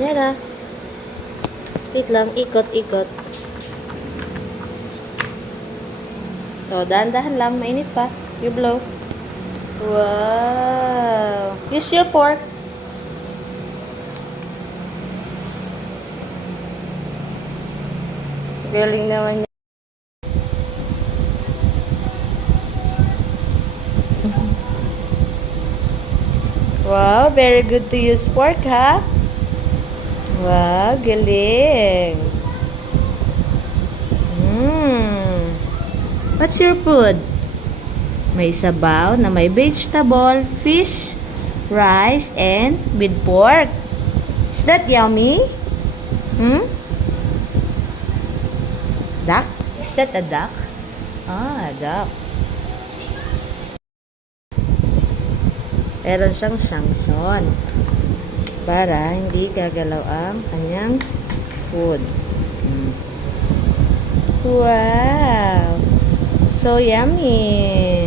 Yan na. Wait lang, ikot. So, dahan-dahan lang. Mainit pa. You blow. Wow. Use your fork. Galing naman niya. Wow, very good to use fork, ha? Wow, galing. What's your food? May sabaw na may vegetable, fish, rice, and with pork. Is that yummy? Duck? Is that a duck? Ah, duck. Meron siyang sanction para hindi gagalaw ang kanyang food. Wow! So yummy!